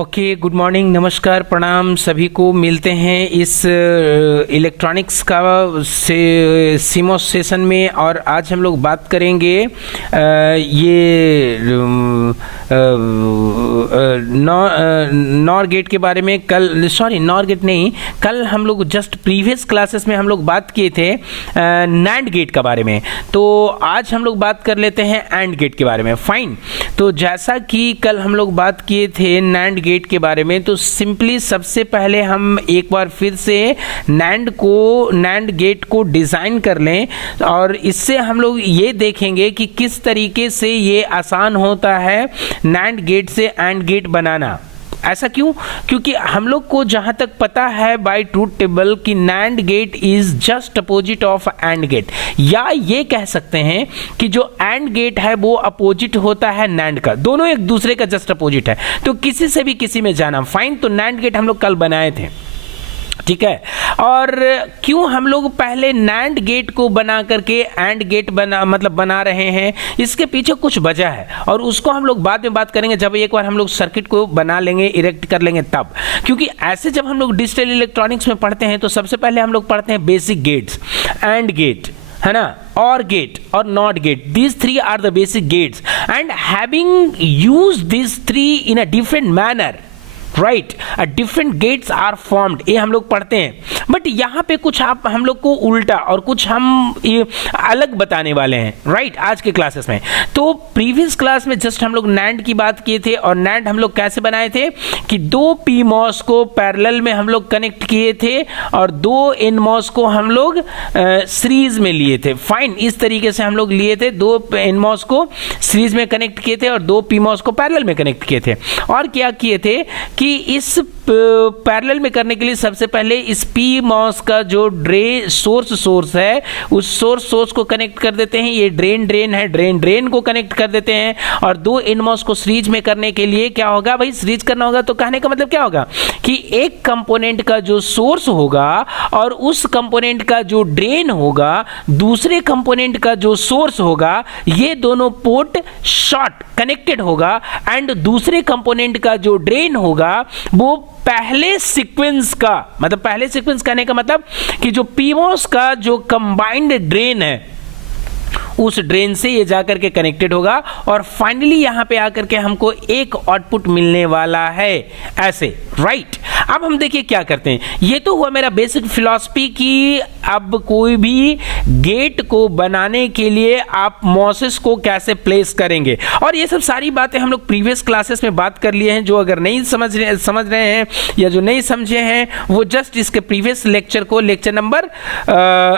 Okay, good morning, नमस्कार, प्रणाम सभी को। मिलते हैं इस इलेक्ट्रॉनिक्स का सीमोस सेशन में। और आज हम लोग बात करेंगे ये नॉर गेट के बारे में। नॉर गेट नहीं, कल हम लोग जस्ट प्रीवियस क्लासेस में हम लोग बात किए थे नैंड गेट के बारे में। तो आज हम लोग बात कर लेते हैं एंड गेट के बारे में। फाइन। तो जैसा कि कल हम लोग बात किए थे नैंड गेट के बारे में, तो सिंपली सबसे पहले हम एक बार फिर से नैंड गेट को डिज़ाइन कर लें और इससे हम लोग ये देखेंगे कि किस तरीके से ये आसान होता है नैंड गेट से एंड गेट बनाना। ऐसा क्यों? क्योंकि हम लोग को जहां तक पता है बाय ट्रूथ टेबल कि NAND gate is just opposite of AND gate, या ये कह सकते हैं कि जो एंड गेट है वो अपोजिट होता है नैंड का। दोनों एक दूसरे का जस्ट अपोजिट है, तो किसी से भी किसी में जाना। फाइन। तो नैंड गेट हम लोग कल बनाए थे, ठीक है। और क्यों हम लोग पहले नैंड गेट को बना करके एंड गेट बना रहे हैं, इसके पीछे कुछ वजह है और उसको हम लोग बाद में बात करेंगे जब एक बार हम लोग सर्किट को बना लेंगे, इरेक्ट कर लेंगे तब। क्योंकि ऐसे जब हम लोग डिजिटल इलेक्ट्रॉनिक्स में पढ़ते हैं तो सबसे पहले हम लोग पढ़ते हैं बेसिक गेट्स, एंड गेट, है ना, और गेट और NOT gate. These three are the basic gates and having used these three in a different manner, right, different gates are formed, ये हम लोग पढ़ते हैं। बट यहाँ पे कुछ हम लोग को उल्टा और कुछ हम अलग बताने वाले हैं, राइट, आज के क्लासेस में। तो प्रीवियस क्लास में जस्ट हम लोग नैंड की बात किए थे और नैंड हम लोग कैसे बनाए थे कि दो PMOS को पैरेलल में हम लोग कनेक्ट किए थे और दो NMOS को हम लोग सीरीज में लिए थे। फाइन। इस तरीके से हम लोग लिए थे, दो NMOS को सीरीज में कनेक्ट किए थे और दो PMOS को पैरेलल में कनेक्ट किए थे। और क्या किए थे कि इस पैरेलल में करने के लिए सबसे पहले इस PMOS का जो सोर्स है उस सोर्स को कनेक्ट कर देते हैं। ये ड्रेन है, ड्रेन को कनेक्ट कर देते हैं। और दो NMOS को सीरीज में करने के लिए क्या होगा भाई, सीरीज करना होगा। तो कहने का मतलब क्या होगा कि एक कंपोनेंट का जो सोर्स होगा और उस कंपोनेंट का जो ड्रेन होगा, दूसरे कंपोनेंट का जो सोर्स होगा, ये दोनों पोर्ट शॉर्ट कनेक्टेड होगा एंड दूसरे कंपोनेंट का जो ड्रेन होगा वो पहले सीक्वेंस का, मतलब पहले सीक्वेंस कहने का मतलब कि जो PMOS का जो कंबाइंड ड्रेन है उस ड्रेन से ये जाकर के कनेक्टेड होगा और फाइनली यहां पे आकर के हमको एक आउटपुट मिलने वाला है, ऐसे, राइट। अब हम देखिए क्या करते हैं। ये तो हुआ मेरा बेसिक फिलॉसफी कि अब कोई भी गेट को बनाने के लिए आप मॉसेस को कैसे प्लेस करेंगे, और ये सब सारी बातें हम लोग प्रीवियस क्लासेस में बात कर लिए हैं। जो अगर नहीं समझ रहे हैं या जो नहीं समझे हैं वो जस्ट इसके प्रीवियस लेक्चर को, लेक्चर नंबर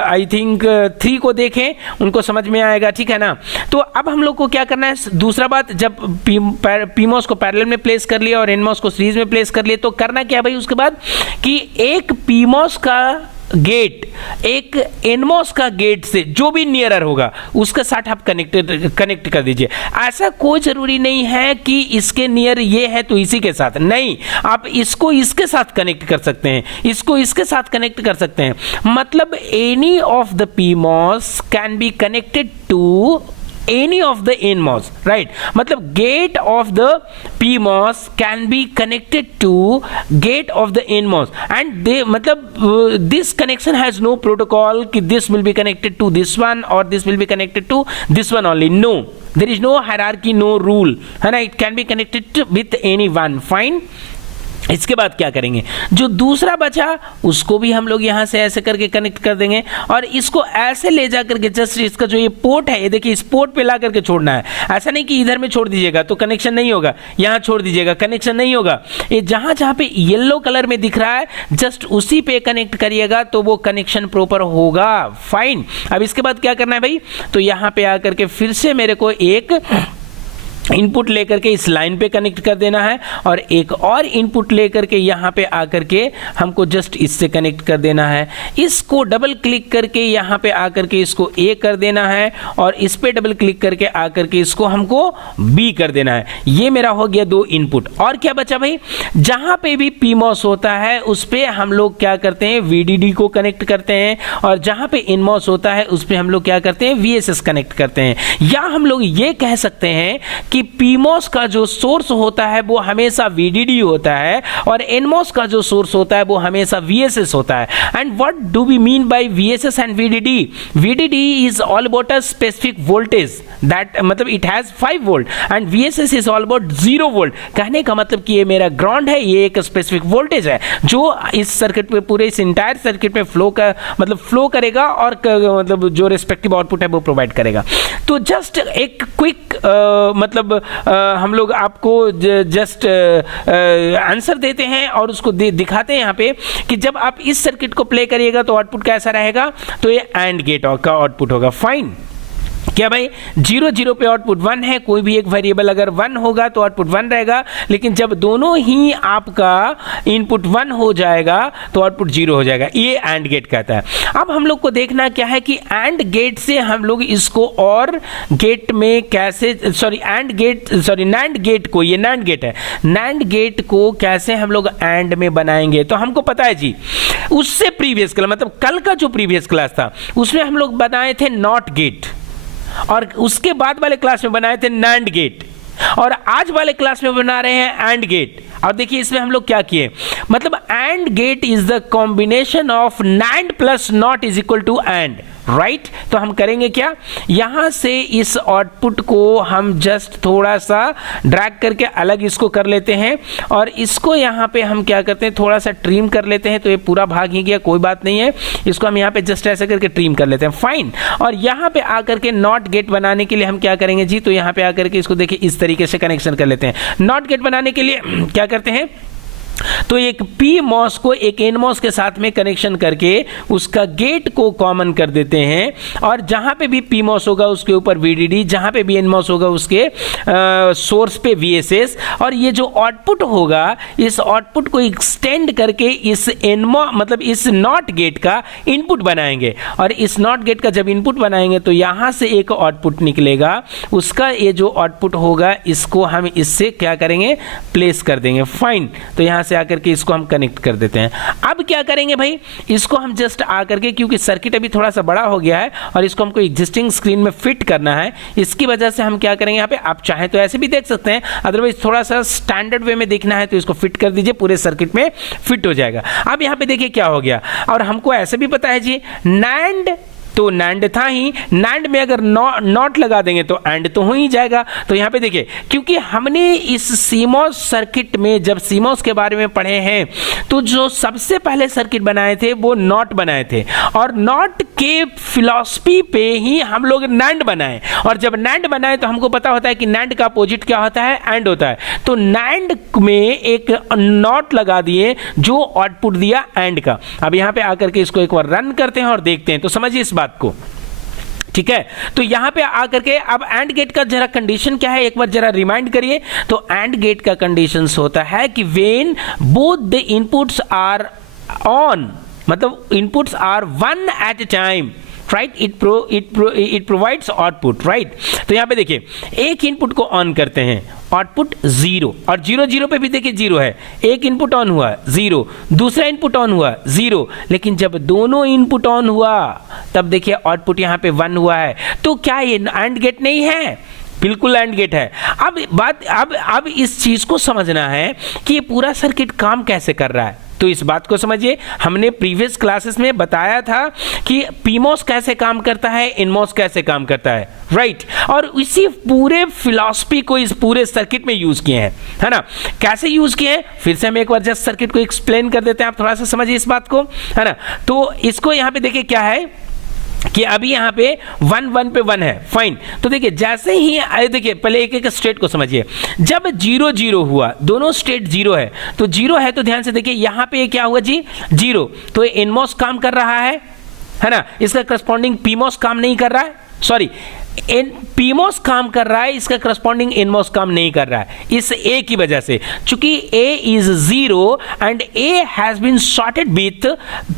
आई थिंक 3 को देखें, उनको समझ में आएगा, ठीक है ना। तो अब हम लोग को क्या करना है, दूसरा बात, जब PMOS को पैरेलल में प्लेस कर लिया और NMOS को सीरीज में प्लेस कर लिया, तो करना क्या भाई उसके बाद कि एक PMOS का गेट एक NMOS का गेट से जो भी नियरर होगा उसके साथ आप कनेक्ट कर दीजिए। ऐसा कोई जरूरी नहीं है कि इसके नियर ये है तो इसी के साथ, नहीं, आप इसको इसके साथ कनेक्ट कर सकते हैं, इसको इसके साथ कनेक्ट कर सकते हैं। मतलब any of the PMOS can be connected to any of the NMOS, right? मतलब gate of the PMOS can be connected to gate of the NMOS and they मतलब this connection has no protocol कि this will be connected to this one or this will be connected to this one only. No, there is no hierarchy, no rule, है ना। It can be connected with anyone. Fine. इसके बाद क्या करेंगे, जो दूसरा बचा उसको भी हम लोग यहां से ऐसे करके कनेक्ट कर देंगे और इसको ऐसे ले जा करके जस्ट इसका जो ये पोर्ट है, ये देखिए, इस पोर्ट पे ला करके छोड़ना है। ऐसा नहीं कि इधर में छोड़ दीजिएगा तो कनेक्शन नहीं होगा, यहां छोड़ दीजिएगा कनेक्शन नहीं होगा। ये जहां जहां पे येलो कलर में दिख रहा है जस्ट उसी पे कनेक्ट करिएगा तो वो कनेक्शन प्रॉपर होगा। फाइन। अब इसके बाद क्या करना है भाई, तो यहां पे आकर के फिर से मेरे को एक इनपुट लेकर के इस लाइन पे कनेक्ट कर देना है और एक और इनपुट लेकर के यहाँ पे आकर के हमको जस्ट इससे कनेक्ट कर देना है। इसको डबल क्लिक करके यहाँ पे आकर के इसको A कर देना है और इस पे डबल क्लिक करके आकर के इसको हमको B कर देना है। ये मेरा हो गया दो इनपुट। और क्या बचा भाई, जहाँ पे भी PMOS होता है उस पे हम लोग क्या करते हैं, VDD को कनेक्ट करते हैं और जहाँ पे NMOS होता है उस पे हम लोग क्या करते हैं, VSS कनेक्ट करते हैं। या हम लोग ये कह सकते हैं कि कि PMOS का जो सोर्स होता है वो हमेशा VDD होता है और NMOS का जो सोर्स होता है वो हमेशा VSS होता है. And what do we mean by VSS and VDD? VDD is all about a specific voltage that मतलब it has 5 volt and VSS is all about 0 volt. कहने का मतलब कि ये मेरा ग्राउंड है, ये एक स्पेसिफिक वोल्टेज है जो इस सर्किट में पूरे इस इंटायर सर्किट में फ्लो करेगा और मतलब जो रिस्पेक्टिव आउटपुट है वो प्रोवाइड करेगा. तो जस्ट एक क्विक हम लोग आपको जस्ट आंसर देते हैं और उसको दिखाते हैं यहाँ पे कि जब आप इस सर्किट को प्ले करिएगा तो आउटपुट कैसा रहेगा. तो ये एंड गेट का आउटपुट होगा. फाइन. क्या भाई 0 0 पे आउटपुट 1 है, कोई भी एक वेरिएबल अगर 1 होगा तो आउटपुट 1 रहेगा, लेकिन जब दोनों ही आपका इनपुट 1 हो जाएगा तो आउटपुट 0 हो जाएगा. ये एंड गेट कहता है. अब हम लोग को देखना क्या है कि एंड गेट से हम लोग इसको और गेट में कैसे नैंड गेट को, ये नैंड गेट है, नैंड गेट को कैसे हम लोग एंड में बनाएंगे. तो हमको पता है जी, उससे प्रीवियस क्लास मतलब कल का जो प्रीवियस क्लास था उसमें हम लोग बनाए थे नॉट गेट और उसके बाद वाले क्लास में बनाए थे नैंड गेट और आज वाले क्लास में बना रहे हैं एंड गेट. और देखिए इसमें हम लोग क्या किए, मतलब AND gate is the combination of NAND plus NOT is equal to AND, right. तो हम करेंगे क्या, यहां से इस आउटपुट को हम जस्ट थोड़ा सा ड्रैग करके अलग इसको कर लेते हैं और इसको यहां पे हम क्या करते हैं, थोड़ा सा ट्रिम कर लेते हैं. तो ये पूरा भाग ही गया, कोई बात नहीं है, इसको हम यहां पे जस्ट ऐसे करके ट्रिम कर लेते हैं. फाइन. और यहां पे आकर के नॉट गेट बनाने के लिए हम क्या करेंगे जी, तो यहां पे आकर के इसको देखिए इस तरीके से कनेक्शन कर लेते हैं. नॉट गेट बनाने के लिए क्या करते हैं, तो एक PMOS को एक NMOS के साथ में कनेक्शन करके उसका गेट को कॉमन कर देते हैं और जहां पे भी PMOS होगा उसके ऊपर VDD, जहां पे भी NMOS होगा उसके सोर्स पे VSS और ये जो आउटपुट होगा इस आउटपुट को एक्सटेंड करके इस NMOS मतलब इस नॉट गेट का इनपुट बनाएंगे और इस नॉट गेट का जब इनपुट बनाएंगे तो यहां से एक आउटपुट निकलेगा, उसका ये जो आउटपुट होगा इसको हम इससे क्या करेंगे, प्लेस कर देंगे. फाइन. तो यहां से आकर के इसको हम कनेक्ट कर देते हैं. अब क्या करेंगे भाई, इसको हम जस्ट आकर के, क्योंकि सर्किट अभी थोड़ा सा बड़ा हो गया है और इसको हमको एग्जिस्टिंग स्क्रीन में फिट करना है, इसकी वजह से हम क्या करेंगे, यहाँ पे आप चाहें तो ऐसे भी देख सकते हैं, अदरवाइज थोड़ा सा स्टैंडर्ड वे में देखना है तो इसको फिट कर दीजिए, पूरे सर्किट में फिट हो जाएगा. अब यहाँ पे देखिए क्या हो गया, और हमको ऐसे भी पता है जी नैंड तो नैंड था ही, नैंड में अगर नॉट लगा देंगे तो एंड तो हो ही जाएगा. तो यहाँ पे देखिए, क्योंकि हमने इस CMOS सर्किट में जब CMOS के बारे में पढ़े हैं तो जो सबसे पहले सर्किट बनाए थे वो नॉट बनाए थे और नॉट के फिलॉसफी पे ही हम लोग नैंड बनाए और जब नैंड बनाए तो हमको पता होता है कि नैंड का अपोजिट क्या होता है, एंड होता है. तो नैंड में एक नॉट लगा दिए जो आउटपुट दिया एंड का. अब यहाँ पे आकर के इसको एक बार रन करते हैं और देखते हैं तो समझिए इस बात को, ठीक है. तो यहां पे आकर के अब एंड गेट का जरा कंडीशन क्या है एक बार जरा रिमाइंड करिए. तो एंड गेट का कंडीशन होता है कि when both the inputs are on, मतलब inputs are one at a time, right, it provides output, right. तो यहां पे देखिए एक इनपुट को ऑन करते हैं, आउटपुट 0 और 0 0 पे भी देखिए 0 है, एक इनपुट ऑन हुआ 0, दूसरा इनपुट ऑन हुआ 0, लेकिन जब दोनों इनपुट ऑन हुआ तब देखिए आउटपुट यहाँ पे 1 हुआ है. तो क्या ये एंड गेट नहीं है? बिल्कुल एंड गेट है. अब इस चीज को समझना है कि ये पूरा सर्किट काम कैसे कर रहा है. तो इस बात को समझिए, हमने प्रीवियस क्लासेस में बताया था कि PMOS कैसे काम करता है, NMOS कैसे काम करता है, राइट. और इसी पूरे फिलॉसफी को इस पूरे सर्किट में यूज किए हैं, है ना. कैसे यूज किए हैं फिर से हम एक बार जस्ट सर्किट को एक्सप्लेन कर देते हैं, आप थोड़ा सा समझिए इस बात को, है ना. तो इसको यहाँ पे देखिए क्या है कि अभी यहाँ पे 1 1 पे 1 है. फाइन. तो देखिए जैसे ही देखिए पहले एक एक स्टेट को समझिए. जब 0 0 हुआ, दोनों स्टेट 0 है, तो 0 है तो ध्यान से देखिए यहाँ पे क्या हुआ जी 0. तो ये NMOS काम कर रहा है ना, इसका करस्पॉन्डिंग PMOS काम नहीं कर रहा है, सॉरी PMOS काम कर रहा है, इसका करस्पॉन्डिंग NMOS काम नहीं कर रहा है, इस A की वजह से. चूंकि A is 0 and A has been sorted with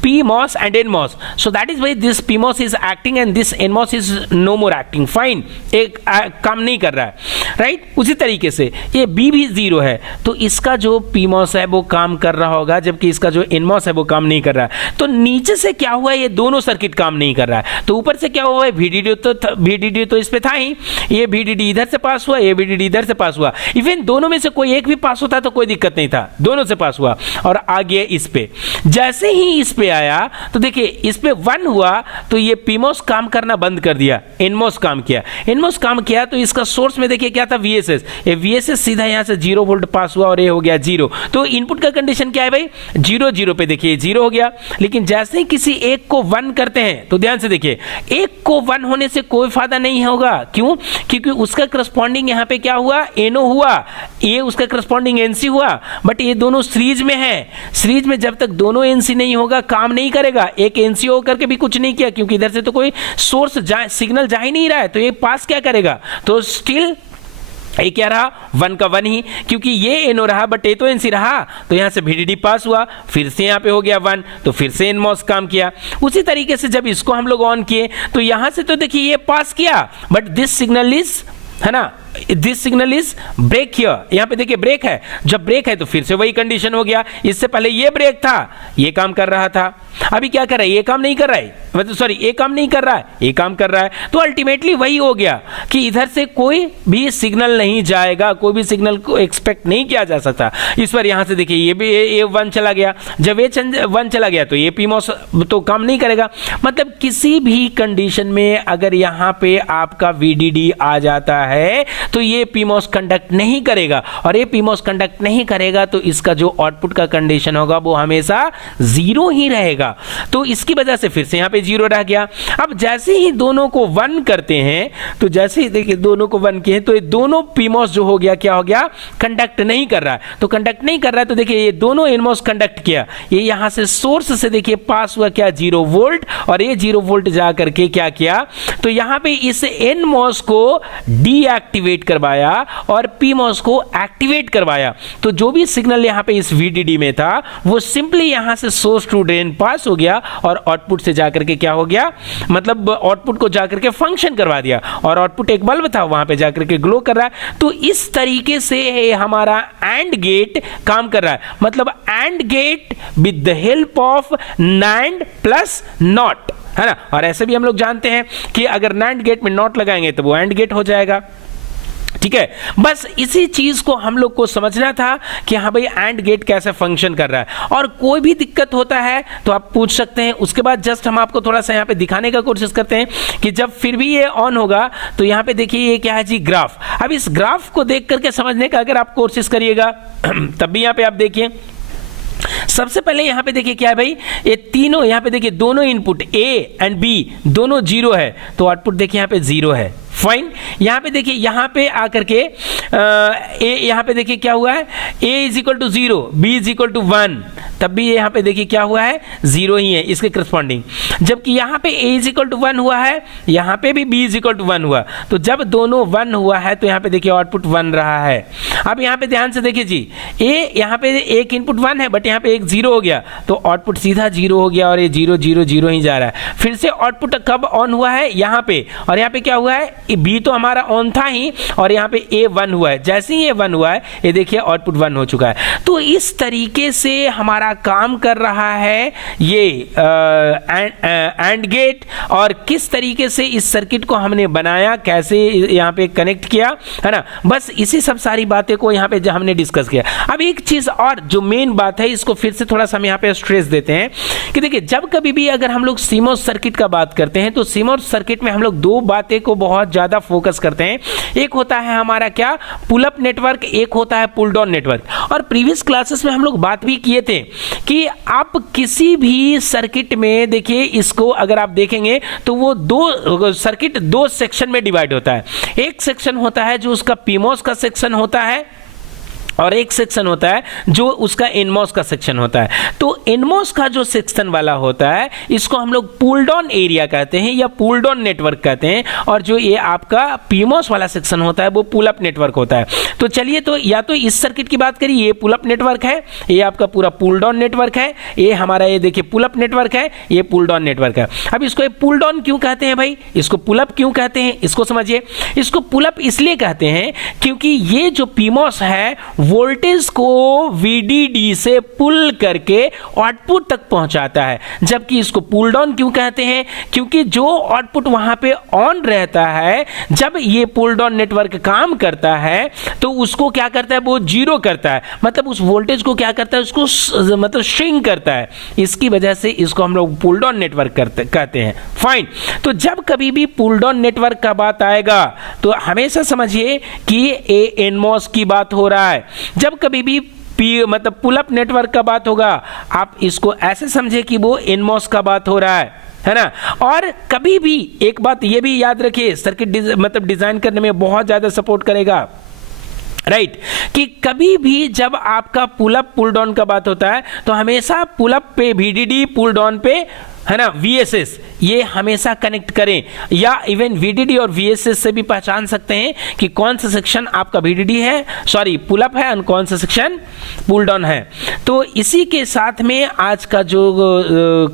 PMOS and NMOS, so that is why this PMOS is acting and this NMOS is no more acting. Fine, एक काम नहीं कर रहा है. राइट। उसी तरीके से ये बी भी 0 है, तो इसका जो पीमॉस है वो काम कर रहा होगा, जबकि इसका जो एनमॉस है वो काम नहीं कर रहा है। तो नीचे से क्या हुआ है, ये दोनों सर्किट काम नहीं कर रहा है। तो ऊपर से क्या हुआ है, VDD तो इस पे था ही, ये VDD इधर से पास हुआ, ये VDD इधर से पास हुआ। इवन दोनों में से कोई एक भी पास होता तो कोई दिक्कत नहीं था, दोनों से पास हुआ और आ गया इस पे। जैसे ही इस पे आया तो देखिए इस पे 1 हुआ तो ये पीमॉस काम करना बंद कर दिया, एनमॉस काम किया। एनमॉस काम किया तो इसका सोर्स में देखिए क्या था, VSS। ये VSS सीधा यहां से 0 वोल्ट पास हुआ और ये हो गया 0। तो इनपुट का कंडीशन क्या है भाई, 0 0 पे देखिए 0 हो गया। लेकिन जैसे ही किसी एक को 1 करते हैं तो ध्यान से देखिए, एक को 1 होने से कोई फायदा नहीं होगा। क्यों? क्योंकि उसका करस्पॉन्डिंग यहां पे क्या हुआ, NO हुआ, ये उसका करस्पॉन्डिंग NC हुआ। बट ये दोनों सीरीज में है, सीरीज में जब तक दोनों NC नहीं होगा काम नहीं करेगा। एक NC हो करके भी कुछ नहीं किया, क्योंकि इधर से तो कोई सोर्स सिग्नल जा ही नहीं रहा है, तो ये पास क्या करेगा, तो स्टिल ये क्या रहा, 1 का 1 ही, क्योंकि ये NO रहा बट ये तो NC रहा। तो यहां से VDD पास हुआ, फिर से यहां पे हो गया 1, तो फिर से NMOS काम किया। उसी तरीके से जब इसको हम लोग ऑन किए तो यहां से तो देखिए ये पास किया, बट दिस सिग्नल इज, है ना, this signal is break here. यहां पे देखिए ब्रेक है, जब ब्रेक है तो फिर से वही कंडीशन हो गया। इससे पहले ये ब्रेक था, ये काम कर रहा था, अभी क्या कर रहा है, ये काम नहीं कर रहा है, मतलब सॉरी ये काम नहीं कर रहा है, ये काम कर रहा है। तो अल्टीमेटली वही हो गया कि इधर से कोई भी सिग्नल नहीं जाएगा, कोई भी सिग्नल को एक्सपेक्ट नहीं किया जा सकता। इस पर यहां से देखिए ये भी ये 1 चला गया, जब ये 1 चला गया तो ये पीमॉस तो काम नहीं करेगा। मतलब किसी भी कंडीशन में अगर यहां पे आपका VDD आ जाता है तो ये पीमॉस कंडक्ट नहीं करेगा, और ये पीमॉस कंडक्ट नहीं करेगा तो इसका जो आउटपुट का कंडीशन होगा वो हमेशा 0 ही रहेगा। तो इसकी वजह से फिर से यहां पे 0 रह गया। अब जैसे ही दोनों को 1 करते हैं, तो जैसे ही देखिए दोनों को 1 किए तो ये दोनों पीमॉस जो हो गया, क्या हो गया, कंडक्ट नहीं कर रहा है। तो कंडक्ट नहीं कर रहा है तो देखिए ये दोनों एनमॉस कंडक्ट किया, ये यहां से सोर्स से देखिए पास हुआ क्या, 0 वोल्ट, और ये 0 वोल्ट जा करके क्या किया, तो यहां पे इस एनमॉस को डीएक्टिवेट करवाया और पीमॉस को एक्टिवेट करवाया। तो जो भी सिग्नल यहां पे इस VDD में था वो सिंपली यहां से सोर्स टू ड्रेन पास हो गया और आउटपुट से जाकर के क्या हो गया, मतलब आउटपुट को जाकर के फंक्शन करवा दिया, और आउटपुट एक बल्ब था वहां पे जाकर के ग्लो कर रहा है। तो इस तरीके से हमारा एंड गेट काम कर रहा है, मतलब AND gate with the help of NAND plus NOT, है ना। और ऐसे भी हम लोग जानते हैं कि अगर NAND गेट में नॉट लगाएंगे तो वो एंड गेट हो जाएगा, ठीक है। बस इसी चीज को हम लोग को समझना था कि हाँ भाई एंड गेट कैसे फंक्शन कर रहा है, और कोई भी दिक्कत होता है तो आप पूछ सकते हैं। उसके बाद जस्ट हम आपको थोड़ा सा यहाँ पे दिखाने का कोशिश करते हैं कि जब फिर भी ये ऑन होगा तो यहाँ पे देखिए ये क्या है जी, ग्राफ। अब इस ग्राफ को देख करके समझने का अगर आप कोशिश करिएगा तब भी यहाँ पे आप देखिए, सबसे पहले यहां पे देखिए क्या है भाई, ये तीनों यहां पे देखिए दोनों इनपुट A एंड B दोनों 0 है, तो आउटपुट देखिए यहां पे 0 है, फाइन। यहां पे देखिए यहां पे आकर के यहां पे देखिए क्या हुआ है, A is equal to 0, B is equal to 1, तब भी यहां पे देखिए क्या हुआ है, 0 ही है इसके करस्पॉन्डिंग। जबकि यहां पे A इज इक्वल टू 1 हुआ है, यहां पे भी B इज इक्वल टू 1 हुआ, तो जब दोनों 1 हुआ है तो यहां पे देखिए आउटपुट 1 रहा है। अब यहां पे ध्यान से देखिए जी, A यहां पे एक इनपुट 1 है बट यहां पे एक 0 हो गया, तो आउटपुट सीधा 0 हो गया और ये 0 0 0 ही जा रहा है। फिर से आउटपुट कब ऑन हुआ है, यहां पे, और यहां पे क्या हुआ है, B तो हमारा ऑन था ही, और यहां पे A 1 हुआ है। जैसे ही ये 1 हुआ है ये देखिए आउटपुट 1 हो चुका है। तो इस तरीके से हमारा काम कर रहा है ये एंड गेट, और किस तरीके से इस सर्किट को हमने बनाया, कैसे यहां पे कनेक्ट किया, है ना। बस इसी सब सारी बातें को यहां पे हमने डिस्कस किया। अब एक चीज और जो मेन बात है, इसको फिर से थोड़ा सा हम यहां पे स्ट्रेस देते हैं कि देखिए जब कभी भी अगर हम लोग सीमॉस सर्किट का बात करते हैं तो सीमॉस सर्किट में हम लोग दो बातें को बहुत ज्यादा फोकस करते हैं। एक होता है हमारा क्या, पुल अप नेटवर्क, एक होता है पुल डाउन नेटवर्क। और प्रीवियस क्लासेस में हम लोग बात भी किए थे कि आप किसी भी सर्किट में देखिए, इसको अगर आप देखेंगे तो वो दो सर्किट दो सेक्शन में डिवाइड होता है। एक सेक्शन होता है जो उसका पीमॉस का सेक्शन होता है, और एक सेक्शन होता है जो उसका एनमॉस का सेक्शन होता है। तो एनमॉस का जो सेक्शन वाला होता है इसको हम लोग पुल डाउन एरिया कहते हैं या पुल डाउन नेटवर्क कहते हैं, और जो ये आपका पीमॉस वाला सेक्शन होता है वो पुल अप नेटवर्क होता है। तो चलिए, तो या तो इस सर्किट की बात करिए, ये पुल अप नेटवर्क है, ये आपका पूरा पुल डाउन नेटवर्क है, ये हमारा ये देखिए पुल अप नेटवर्क है, ये पुल डाउन नेटवर्क है। अब इसको पुल डाउन क्यों कहते हैं भाई, इसको पुल अप क्यों कहते हैं, इसको समझिए। इसको पुल अप इसलिए कहते हैं क्योंकि ये जो पीमॉस है वोल्टेज को VDD से पुल करके आउटपुट तक पहुंचाता है, जबकि इसको पुल डाउन क्यों कहते हैं, क्योंकि जो आउटपुट वहां पे ऑन रहता है, जब ये पुल डाउन नेटवर्क काम करता है तो उसको क्या करता है, वो जीरो करता है, मतलब उस वोल्टेज को क्या करता है, उसको मतलब श्रिंक करता है। इसकी वजह से इसको हम लोग पुल डाउन नेटवर्क कहते हैं। फाइन। तो जब कभी भी पुल डाउन नेटवर्क का बात आएगा तो हमेशा समझिए कि एनमॉस की बात हो रहा है। जब कभी भी मतलब पुल अप नेटवर्क का बात होगा, आप इसको ऐसे समझे कि वो एनमॉस का बात हो रहा है ना। और कभी भी एक बात ये भी याद रखिए, सर्किट मतलब डिजाइन करने में बहुत ज्यादा सपोर्ट करेगा, राइट, कि कभी भी जब आपका पुल अप पुल डाउन का बात होता है तो हमेशा पुल अप पे VDD, पुल डाउन पे है ना VSS, ये हमेशा कनेक्ट करें, या इवन VDD और VSS से भी पहचान सकते हैं कि कौन सा सेक्शन आपका VDD है, सॉरी पुल अप है, और कौन सा सेक्शन पुल डाउन है। तो इसी के साथ में आज का जो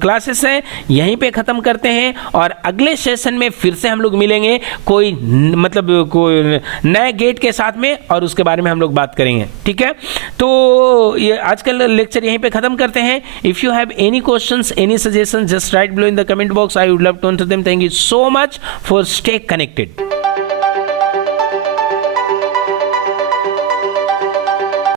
क्लासेस है यहीं पे खत्म करते हैं, और अगले सेशन में फिर से हम लोग मिलेंगे कोई मतलब कोई नए गेट के साथ में, और उसके बारे में हम लोग बात करेंगे। ठीक है, तो ये आज का लेक्चर यहीं पे खत्म करते हैं। If you have any questions, any suggestions, just write below in the comment box. I would love to answer them. Thank you so much for stay connected.